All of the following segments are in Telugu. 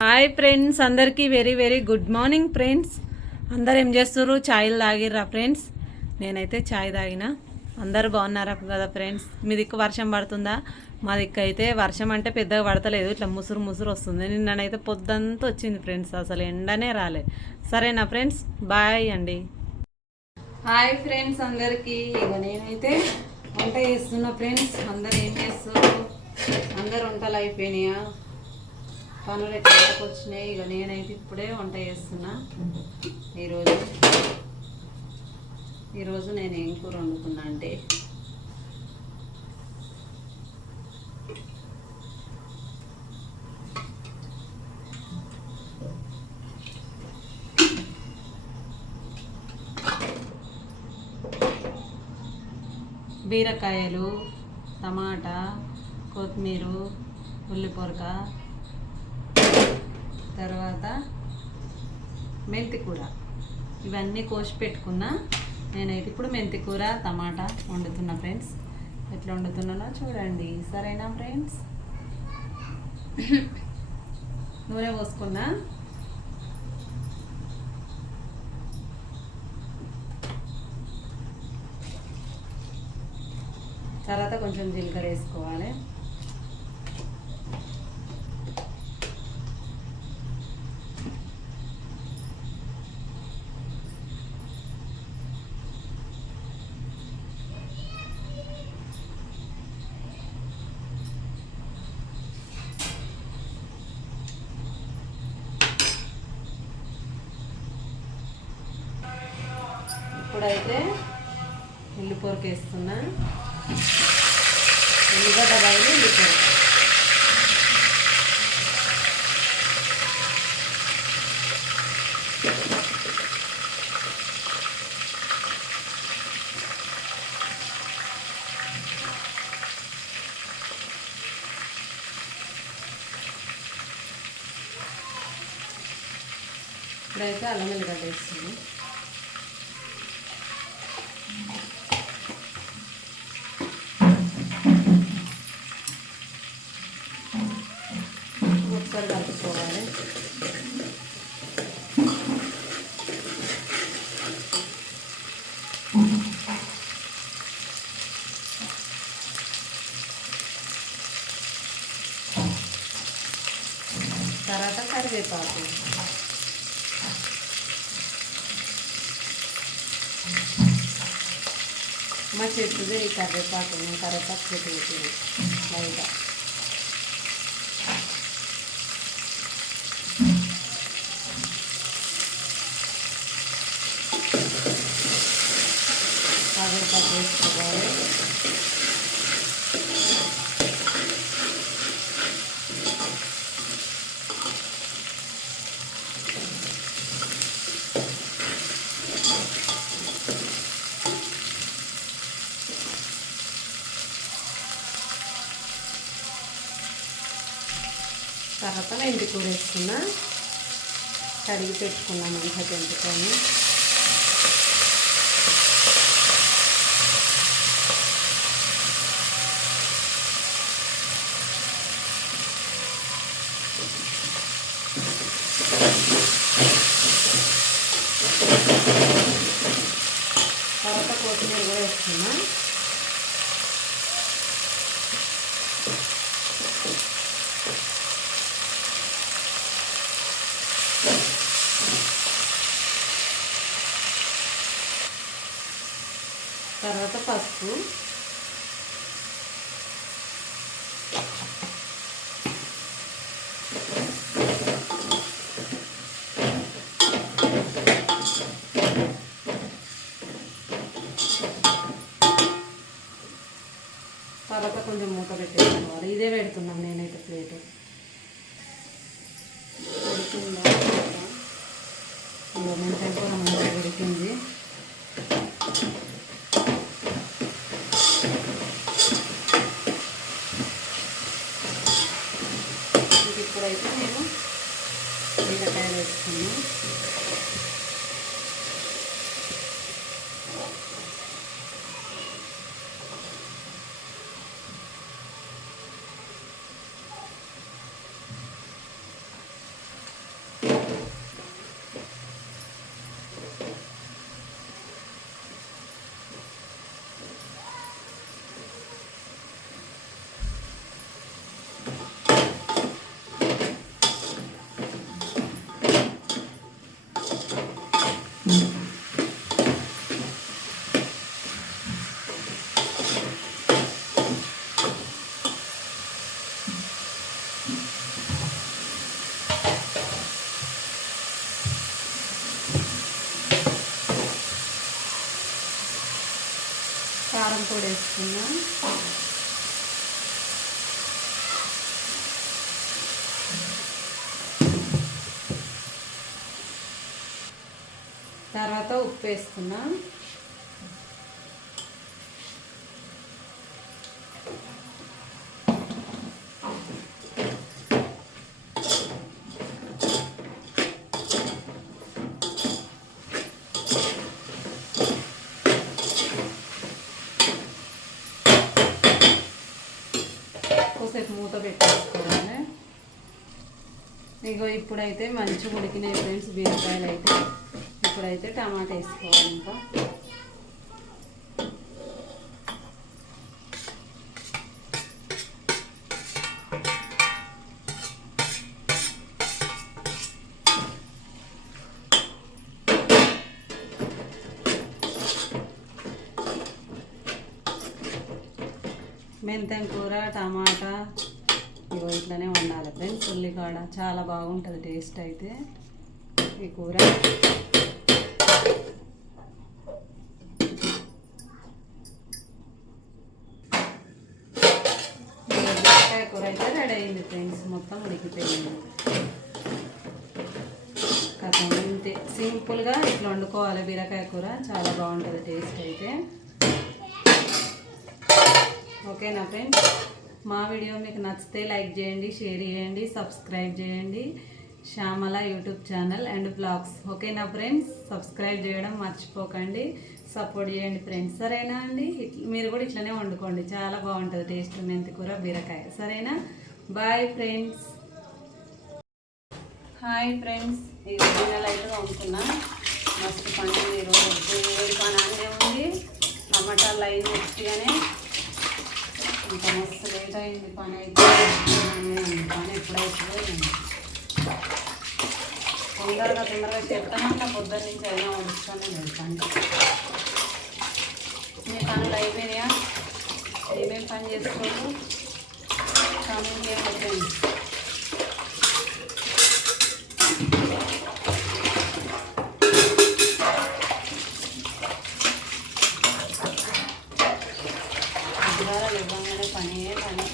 హాయ్ ఫ్రెండ్స్ అందరికీ very very good morning friends అందరు ఏం చేస్తారు ఛాయ్లు తాగిర్రా ఫ్రెండ్స్ నేనైతే ఛాయ్ తాగిన. అందరు బాగున్నారా కదా ఫ్రెండ్స్ మీ దిక్కు వర్షం పడుతుందా? మా దిక్కు అయితే వర్షం అంటే పెద్దగా పడతలేదు. ఇట్లా ముసురు ముసురు వస్తుంది. నిన్ననైతే పొద్దంతా వచ్చింది ఫ్రెండ్స్ అసలు ఎండనే రాలే. సరేనా ఫ్రెండ్స్ బాయ్ అండి. హాయ్ ఫ్రెండ్స్ అందరికీ. ఇక నేనైతే వంట చేస్తున్నా ఫ్రెండ్స్ అందరు ఏం చేస్తారు అందరు వంటలు అయిపోయినాయా? పనులు ఎక్కడికి వచ్చినాయి ఇక నేనైతే ఇప్పుడే వంట చేస్తున్నా. ఈరోజు ఈరోజు నేను ఏం కూర వండుకున్నా అంటే బీరకాయలు టమాటా కొత్తిమీర ఉల్లిపొరక తర్వాత మెంతి కూర. ఇవన్నీ కోసి పెట్టుకున్నా నేనైతే ఇప్పుడు మెంతి కూర టమాటా వండుతున్నా ఫ్రెండ్స్. ఎట్లా వండుతున్నానో చూడండి. సరేనా ఫ్రెండ్స్? నూనె పోసుకున్నా. తర్వాత కొంచెం జీలకర్ర వేసుకోవాలి. ఇప్పుడైతే ఉల్లిపొరకు వేస్తున్నా ఉల్లిగడ్డ బయలు ఉల్లిపొరకు ఇప్పుడైతే అల్లం వెల్లిగడ్డ వేస్తున్నాం. తర్వాత కరివేపాకు. మా చెట్టుదే ఈ కరివేపాకు నేను కరివేపాకు చెట్టు పెట్టింది బయట కరివేపాకు వేసుకోవాలి తర్వాత మెంతి కూర వేసుకున్నా. కడిగి పెట్టుకున్నాం మంచిగా పెంచుకొని తర్వాత కొత్తిమీర కూడా వేసుకున్నా తర్వాత పసుపు. తర్వాత కొంచెం మూత పెట్టేసుకోవాలి. ఇదే పెడుతున్నాను నేనైతే ప్లేట్. ఉడికిందా ఇంకా మెంతం కూర మంచిగా ఉడికింది ఇంక ఇప్పుడైతే నేను బీరకాయలు వేసుకున్నాం పొడి వేసుకున్నా తర్వాత ఉప్పు వేసుకున్నా ఎక్కువసేపు మూత పెట్టేసుకోవాలి. ఇగో ఇప్పుడైతే మంచిగా ఉడికినాయి ఫ్రెండ్స్ బీరకాయలు అయితే. ఇప్పుడైతే టమాటా వేసుకోవాలి ఇంకా. మెంతం కూర టమాటా ఇగో ఇట్లనే వండాలి. ఫ్రెండ్స్ ఉల్లికాడ చాలా బాగుంటుంది టేస్ట్ అయితే. ఈ కూర ఇగో బీరకాయ కూర అయితే రెడీ అయింది ఫ్రెండ్స్ మొత్తం ఉడికిపోయింది. కథ సింపుల్గా ఇట్లా వండుకోవాలి బీరకాయ కూర చాలా బాగుంటుంది టేస్ట్ అయితే. ఓకేనా ఫ్రెండ్స్? మా వీడియో మీకు నచ్చితే లైక్ చేయండి షేర్ చేయండి సబ్స్క్రైబ్ చేయండి. Shyamala YouTube channel and blogs. ఓకేనా ఫ్రెండ్స్? సబ్స్క్రైబ్ చేయడం మర్చిపోకండి. సపోర్ట్ చేయండి ఫ్రెండ్స్. సరేనా అండి? మీరు కూడా ఇట్లనే వండుకోండి. చాలా బాగుంటుంది టేస్ట్ మెంతి కూర బీరకాయ. సరేనా? బాయ్ ఫ్రెండ్స్ హాయ్ ఫ్రెండ్స్ ఈ గిన్నెలు అయితే వండుకున్నా మస్తు పండుగ ఈరోజు వేడి పని అన్నీ ఉంది. టమాటాలు వచ్చి అని ఇంకా మస్తు లేట్ అయింది పని అయితే. పని ఎప్పుడైతుందో తొందరగా తొందరగా చెప్తానంట పొద్దున్న నుంచి అయినా వండుతానే లేదు పని. మీ పనులు అయిపోయినాయా? ఏమేమి పని చేసుకోవచ్చు కామెంట్ చేయండి ఫ్రెండ్స్ అధికారాలు ఇవ్వగానే పనే పని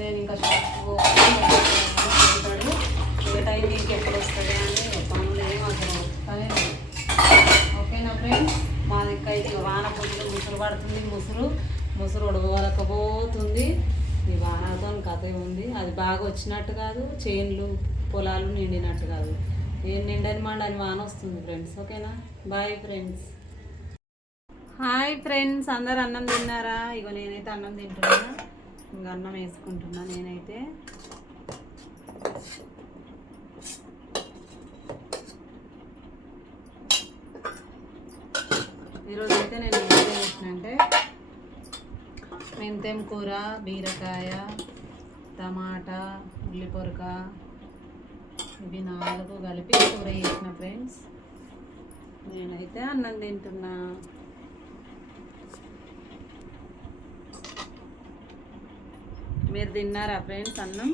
నేను ఇంకా షాప్కి పోతాడు ఏ టైం ఇంకెప్పుడు వస్తుంది అని పనులు ఏం అసలు కానీ ఓకేనా ఫ్రెండ్స్ మా దిక్కు అయితే వాన పొద్దులు ముసురు పడుతుంది ముసురు ముసురు ఉడవలకపోతుంది ఈ వానతో కథ ఉంది అది బాగా వచ్చినట్టు కాదు చేన్లు పొలాలు నిండినట్టు కాదు. ఏం నిండని మండని వాన వస్తుంది ఫ్రెండ్స్ ఓకేనా? Bye friends. హాయ్ ఫ్రెండ్స్ అందరు అన్నం తిన్నారా? ఇగో నేనైతే అన్నం తింటున్నా. ఇంకా అన్నం వేసుకుంటున్నా నేనైతే. ఈరోజు అయితే నేను ఏం చేసినంటే మెంతెం కూర బీరకాయ టమాటా ఉల్లిపొరక ఇవి నాలుగు కలిపి కూర చేసిన ఫ్రెండ్స్. నేనైతే అన్నం తింటున్నా. మీరు తిన్నారా ఫ్రెండ్స్ అన్నం?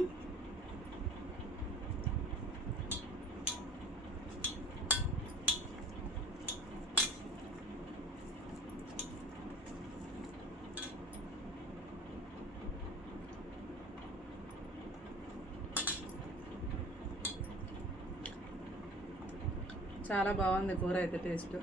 చాలా బాగుంది కూర అయితే టేస్ట్.